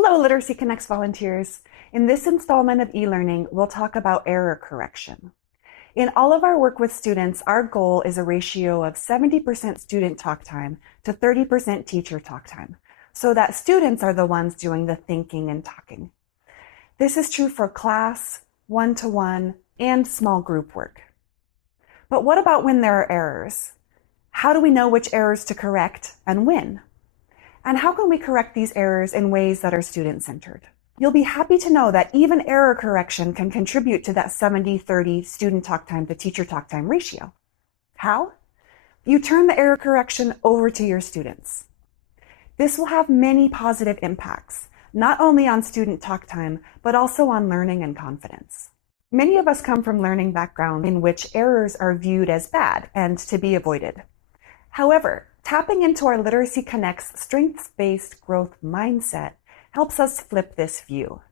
Hello, Literacy Connects volunteers. In this installment of e-learning, we'll talk about error correction. In all of our work with students, our goal is a ratio of 70% student talk time to 30% teacher talk time, so that students are the ones doing the thinking and talking. This is true for class, one-to-one, and small group work. But what about when there are errors? How do we know which errors to correct and when? And how can we correct these errors in ways that are student-centered? You'll be happy to know that even error correction can contribute to that 70-30 student talk time to teacher talk time ratio. How? You turn the error correction over to your students. This will have many positive impacts, not only on student talk time, but also on learning and confidence. Many of us come from learning backgrounds in which errors are viewed as bad and to be avoided. However, tapping into our Literacy Connects strengths-based growth mindset helps us flip this view.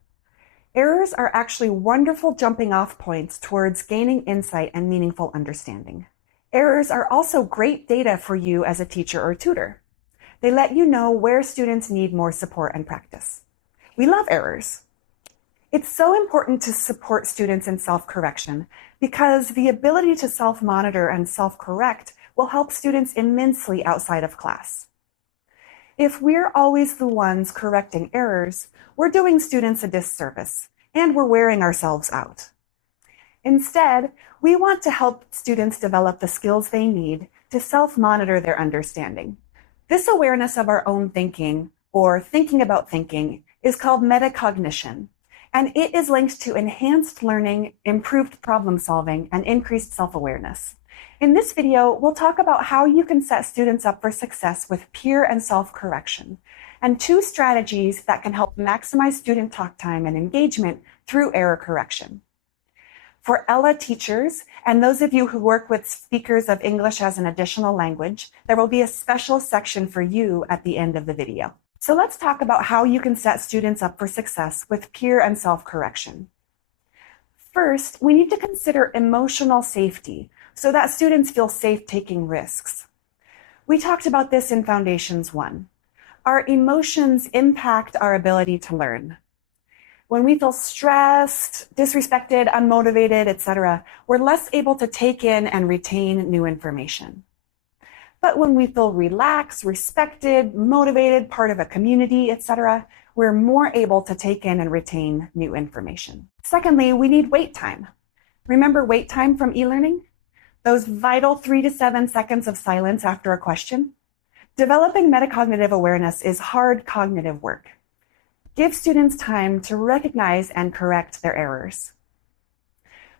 Errors are actually wonderful jumping-off points towards gaining insight and meaningful understanding. Errors are also great data for you as a teacher or tutor. They let you know where students need more support and practice. We love errors. It's so important to support students in self-correction because the ability to self-monitor and self-correct will help students immensely outside of class. If we're always the ones correcting errors, we're doing students a disservice, and we're wearing ourselves out. Instead, we want to help students develop the skills they need to self-monitor their understanding. This awareness of our own thinking, or thinking about thinking, is called metacognition, and it is linked to enhanced learning, improved problem solving, and increased self-awareness. In this video, we'll talk about how you can set students up for success with peer and self-correction, and 2 strategies that can help maximize student talk time and engagement through error correction. For ELA teachers, and those of you who work with speakers of English as an additional language, there will be a special section for you at the end of the video. So let's talk about how you can set students up for success with peer and self-correction. First, we need to consider emotional safety, so that students feel safe taking risks. We talked about this in Foundations 1. Our emotions impact our ability to learn. When we feel stressed, disrespected, unmotivated, etc., we're less able to take in and retain new information. But when we feel relaxed, respected, motivated, part of a community, etc., we're more able to take in and retain new information. Secondly, we need wait time. Remember wait time from e-learning? Those vital 3 to 7 seconds of silence after a question? Developing metacognitive awareness is hard cognitive work. Give students time to recognize and correct their errors.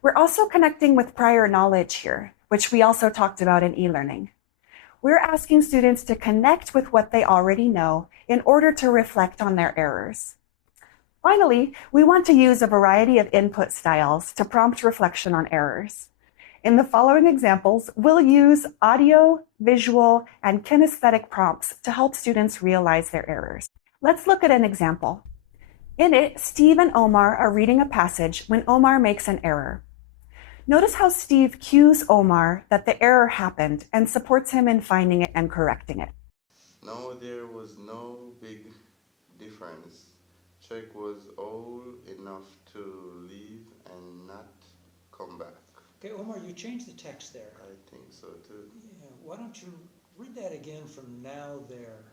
We're also connecting with prior knowledge here, which we also talked about in e-learning. We're asking students to connect with what they already know in order to reflect on their errors. Finally, we want to use a variety of input styles to prompt reflection on errors. In the following examples, we'll use audio, visual, and kinesthetic prompts to help students realize their errors. Let's look at an example. In it, Steve and Omar are reading a passage when Omar makes an error. Notice how Steve cues Omar that the error happened and supports him in finding it and correcting it. No, there was no big difference. Chuck was old enough to leave and not come back. Okay, Omar, you changed the text there. I think so too. Yeah, why don't you read that again from now there?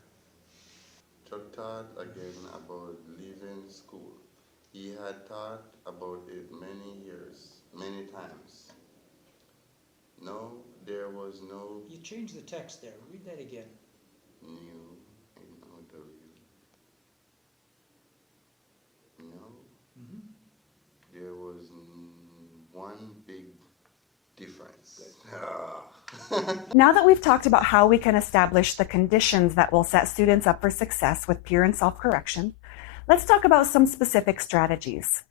Chuck thought again about leaving school. He had thought about it many times. No, there was no You changed the text there. Read that again. new NOW. No, there was one big difference. Now that we've talked about how we can establish the conditions that will set students up for success with peer and self-correction, let's talk about some specific strategies.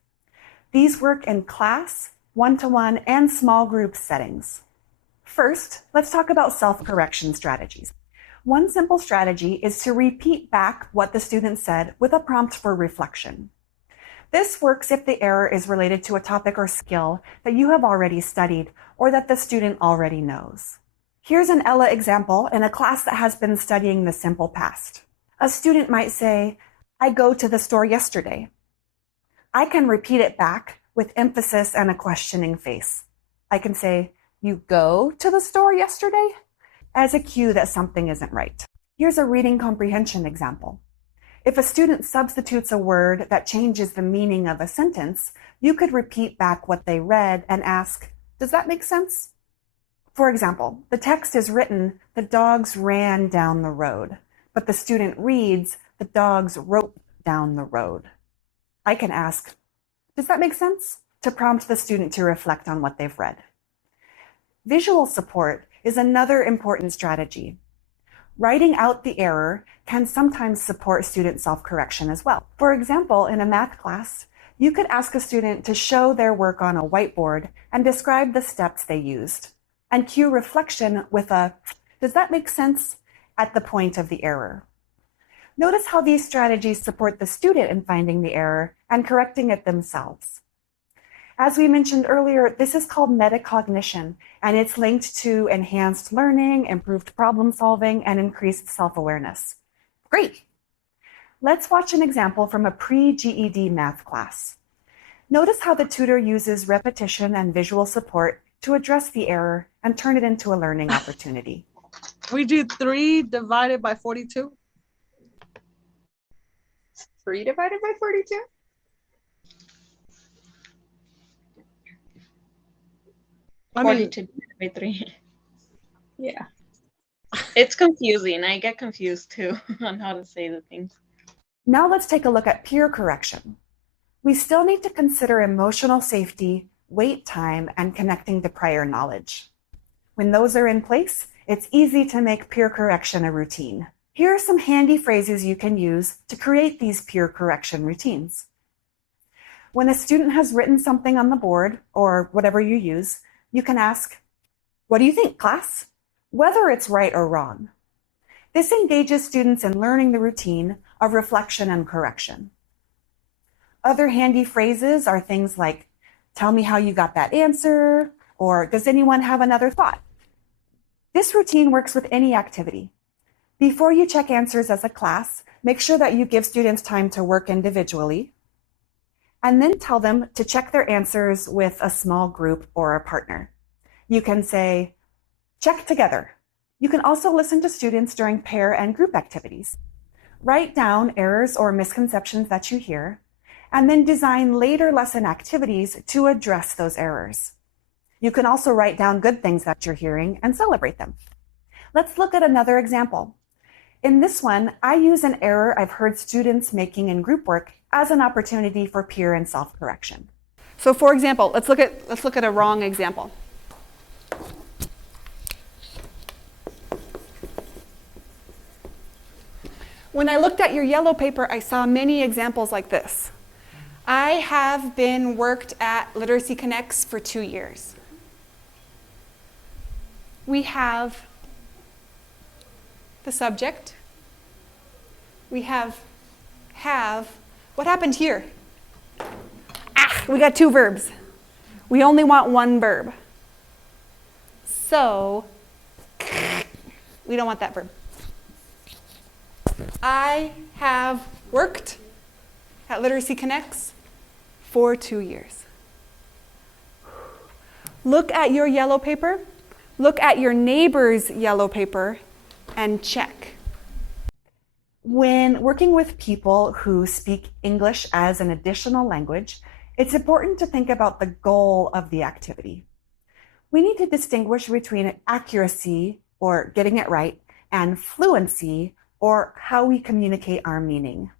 These work in class, one-to-one, and small group settings. First, let's talk about self-correction strategies. One simple strategy is to repeat back what the student said with a prompt for reflection. This works if the error is related to a topic or skill that you have already studied or that the student already knows. Here's an ELA example in a class that has been studying the simple past. A student might say, I go to the store yesterday. I can repeat it back with emphasis and a questioning face. I can say, you go to the store yesterday, as a cue that something isn't right. Here's a reading comprehension example. If a student substitutes a word that changes the meaning of a sentence, you could repeat back what they read and ask, does that make sense? For example, the text is written, the dogs ran down the road, but the student reads, the dogs roped down the road. I can ask, does that make sense? To prompt the student to reflect on what they've read. Visual support is another important strategy. Writing out the error can sometimes support student self-correction as well. For example, in a math class, you could ask a student to show their work on a whiteboard and describe the steps they used, and cue reflection with a, does that make sense? At the point of the error. Notice how these strategies support the student in finding the error and correcting it themselves. As we mentioned earlier, this is called metacognition, and it's linked to enhanced learning, improved problem solving, and increased self-awareness. Great. Let's watch an example from a pre-GED math class. Notice how the tutor uses repetition and visual support to address the error and turn it into a learning opportunity. We do 3 divided by 42. 3 divided by 42? I mean, 42 divided by 3. Yeah. It's confusing. I get confused too on how to say the things. Now let's take a look at peer correction. We still need to consider emotional safety, wait time, and connecting to prior knowledge. When those are in place, it's easy to make peer correction a routine. Here are some handy phrases you can use to create these peer correction routines. When a student has written something on the board, or whatever you use, you can ask, what do you think, class? Whether it's right or wrong. This engages students in learning the routine of reflection and correction. Other handy phrases are things like, tell me how you got that answer, or does anyone have another thought? This routine works with any activity. Before you check answers as a class, make sure that you give students time to work individually, and then tell them to check their answers with a small group or a partner. You can say, check together. You can also listen to students during pair and group activities. Write down errors or misconceptions that you hear, and then design later lesson activities to address those errors. You can also write down good things that you're hearing and celebrate them. Let's look at another example. In this one, I use an error I've heard students making in group work as an opportunity for peer and self-correction. So for example, let's look at a wrong example. When I looked at your yellow paper, I saw many examples like this. I have been worked at Literacy Connects for 2 years. We have the subject. We have. What happened here? We got 2 verbs. We only want 1 verb. So, we don't want that verb. I have worked at Literacy Connects for 2 years. Look at your yellow paper. Look at your neighbor's yellow paper and check. When working with people who speak English as an additional language, it's important to think about the goal of the activity. We need to distinguish between accuracy, or getting it right, and fluency, or how we communicate our meaning,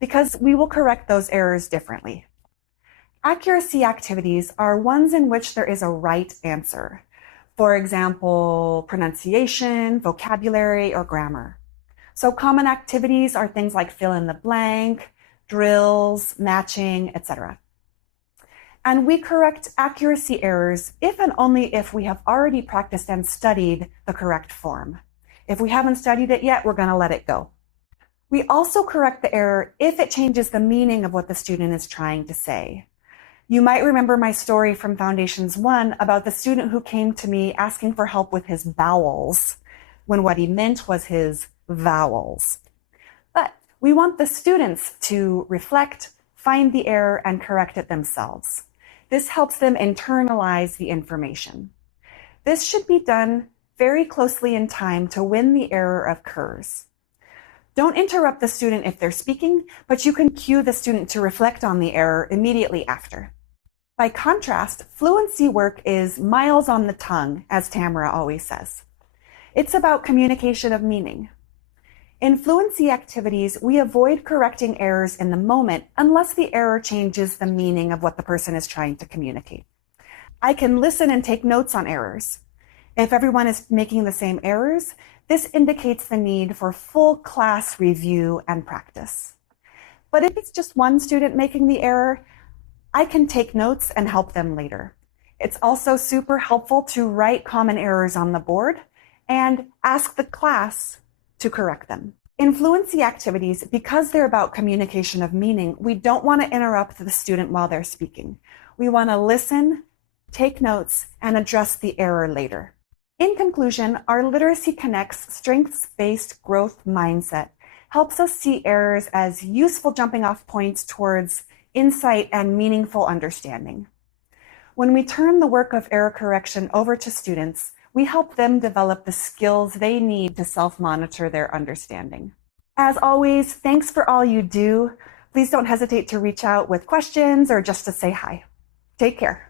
because we will correct those errors differently. Accuracy activities are ones in which there is a right answer. For example, pronunciation, vocabulary, or grammar. So common activities are things like fill in the blank, drills, matching, etc. And we correct accuracy errors if and only if we have already practiced and studied the correct form. If we haven't studied it yet, we're going to let it go. We also correct the error if it changes the meaning of what the student is trying to say. You might remember my story from Foundations 1 about the student who came to me asking for help with his vowels, when what he meant was his vowels. But We want the students to reflect, find the error, and correct it themselves. This helps them internalize the information. This should be done very closely in time to when the error occurs. Don't interrupt the student if they're speaking, but you can cue the student to reflect on the error immediately after. By contrast, fluency work is miles on the tongue, as Tamara always says. It's about communication of meaning. In fluency activities, we avoid correcting errors in the moment unless the error changes the meaning of what the person is trying to communicate. I can listen and take notes on errors. If everyone is making the same errors, this indicates the need for full class review and practice. But if it's just one student making the error, I can take notes and help them later. It's also super helpful to write common errors on the board and ask the class to correct them. In fluency activities, because they're about communication of meaning, we don't want to interrupt the student while they're speaking. We want to listen, take notes, and address the error later. In conclusion, our Literacy Connects strengths-based growth mindset helps us see errors as useful jumping off points towards insight and meaningful understanding. When we turn the work of error correction over to students, we help them develop the skills they need to self-monitor their understanding. As always, thanks for all you do. Please don't hesitate to reach out with questions or just to say hi. Take care.